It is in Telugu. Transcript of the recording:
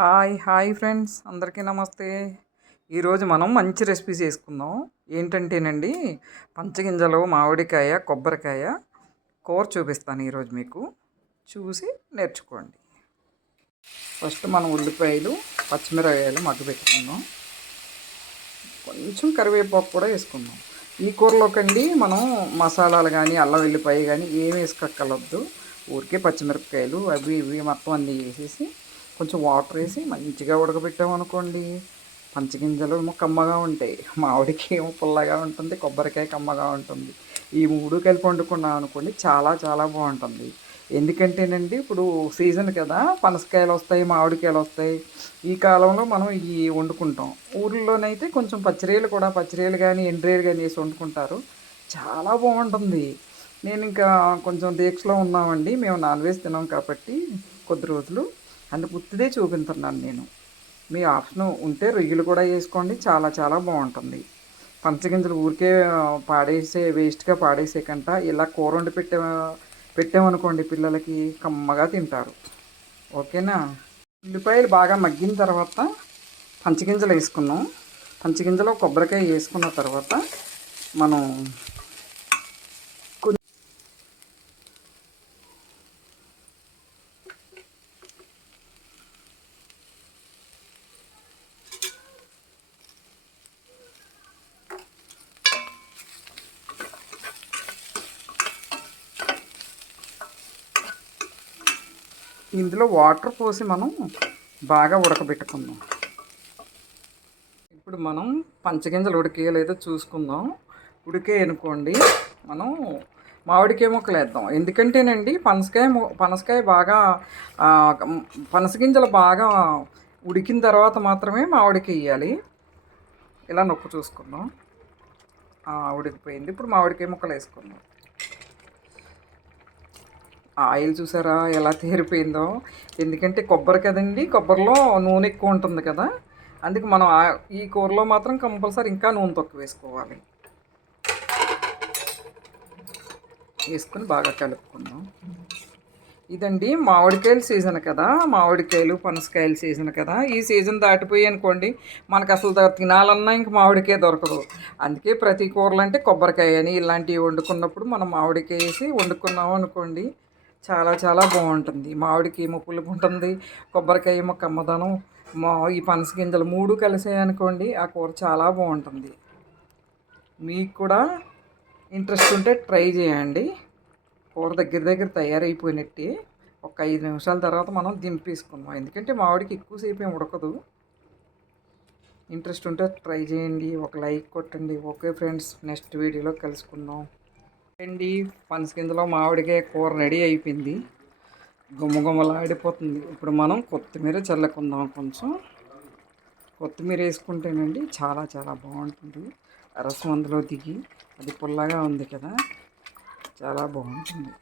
Hi hi friends. అందరికీ నమస్తే. ఈరోజు మనం మంచి రెసిపీ చేసుకుందాం. ఏంటంటేనండి పంచగింజలు మామిడికాయ కొబ్బరికాయ కూర చూపిస్తాను ఈరోజు మీకు. చూసి నేర్చుకోండి. ఫస్ట్ మనం ఉల్లిపాయలు పచ్చిమిరకాయలు మగ్గు పెట్టుకుందాం. కొంచెం కరివేపాకు కూడా వేసుకుందాం. ఈ కూరలోకండి మనం మసాలాలు కానీ అల్లం వెల్లిపాయ కానీ ఏమి వేసుకోక్కర్లొద్దు ఊరికే పచ్చిమిరపకాయలు అవి ఇవి మొత్తం అన్నీ వేసేసి కొంచెం వాటర్ వేసి మంచిగా ఉడకబెట్టామనుకోండి పంచగింజలు ఏమో కమ్మగా ఉంటాయి. మామిడికి ఏమో పుల్లగా ఉంటుంది కొబ్బరికాయ కమ్మగా ఉంటుంది. ఈ మూడు కలిపి వండుకున్నాం అనుకోండి చాలా చాలా బాగుంటుంది. ఎందుకంటేనండి ఇప్పుడు సీజన్ కదా పనసకాయలు వస్తాయి మామిడికాయలు వస్తాయి. ఈ కాలంలో మనం ఈ వండుకుంటాం. ఊర్లోనైతే కొంచెం పచ్చిరేలు కూడా పచ్చిరేలు కానీ ఎండ్రేలు కానీ వేసి వండుకుంటారు. చాలా బాగుంటుంది. నేను ఇంకా కొంచెం దీక్షలో ఉన్నామండి. మేము నాన్ వెజ్ తినాం కాబట్టి కొద్ది రోజులు. అందుకు గుర్తుదే చూపించున్నాను నేను. మీ ఆప్షన్ ఉంటే రొయ్యలు కూడా వేసుకోండి. చాలా చాలా బాగుంటుంది. పంచగింజలు ఊరికే పాడేసే వేస్ట్గా పాడేసే కంట ఇలా కూర వండి పెట్టే పెట్టామనుకోండి పిల్లలకి కమ్మగా తింటారు. ఓకేనా? ఉల్లిపాయలు బాగా మగ్గిన తర్వాత పంచగింజలు వేసుకున్నాం పంచగింజలు కొబ్బరికాయ వేసుకున్న తర్వాత మనం ఇందులో వాటర్ పోసి మనం బాగా ఉడకబెట్టుకుందాం. ఇప్పుడు మనం పంచగింజలు ఉడికేయలేదో చూసుకుందాం. ఉడికే అనుకోండి మనం మామిడికాయ ముక్కలు వేద్దాం ఎందుకంటేనండి పనసకాయ పనసకాయ బాగా పనసగింజలు బాగా ఉడికిన తర్వాత మాత్రమే మామిడికాయ వేయాలి. ఇలా నొక్కు చూసుకుందాం. ఉడికిపోయింది. ఇప్పుడు మామిడికాయ ముక్కలు వేసుకుందాం. ఆయిల్ చూసారా ఎలా తేరిపోయిందో? ఎందుకంటే కొబ్బరి కదండి కొబ్బరిలో నూనె ఎక్కువ ఉంటుంది కదా. అందుకే మనం ఈ కూరలో మాత్రం కంపల్సరీ ఇంకా నూనె తొక్క వేసుకోవాలి. వేసుకొని బాగా కలుపుకుందాం. ఇదండి మామిడికాయల సీజన్ కదా. మామిడికాయలు పనసకాయల సీజన్ కదా. ఈ సీజన్ దాటిపోయి అనుకోండి మనకు అసలు తినాలన్నా ఇంక మామిడికాయ దొరకదు. అందుకే ప్రతి కూరలు అంటే కొబ్బరికాయ అని ఇలాంటివి వండుకున్నప్పుడు మనం మామిడికాయ వేసి వండుకున్నాం అనుకోండి చాలా చాలా బాగుంటుంది. మామిడికి ఏమో పులుపు ఉంటుంది కొబ్బరికాయ ఏమో కమ్మదనం మా ఈ పనస గింజలు మూడు కలిసాయనుకోండి ఆ కూర చాలా బాగుంటుంది. మీకు కూడా ఇంట్రెస్ట్ ఉంటే ట్రై చేయండి. కూర దగ్గర దగ్గర తయారైపోయినట్టు. ఒక ఐదు నిమిషాల తర్వాత మనం దింపేసుకుందాం. ఎందుకంటే మామిడికి ఎక్కువసేపు ఏమి ఉడకదు. ఇంట్రెస్ట్ ఉంటే ట్రై చేయండి. ఒక లైక్ కొట్టండి. ఓకే ఫ్రెండ్స్ నెక్స్ట్ వీడియోలో కలుసుకుందాం. అండి పనసగింజలో మామిడికాయ కూర రెడీ అయిపోయింది. గుమ్మగుమ్మలాడిపోతుంది ఇప్పుడు మనం కొత్తిమీర చల్లుకుందాం కొంచెం. కొత్తిమీర వేసుకుంటేనండి చాలా చాలా బాగుంటుంది. రసం అందులో దిగి అది పుల్లగా ఉంది కదా చాలా బాగుంటుంది.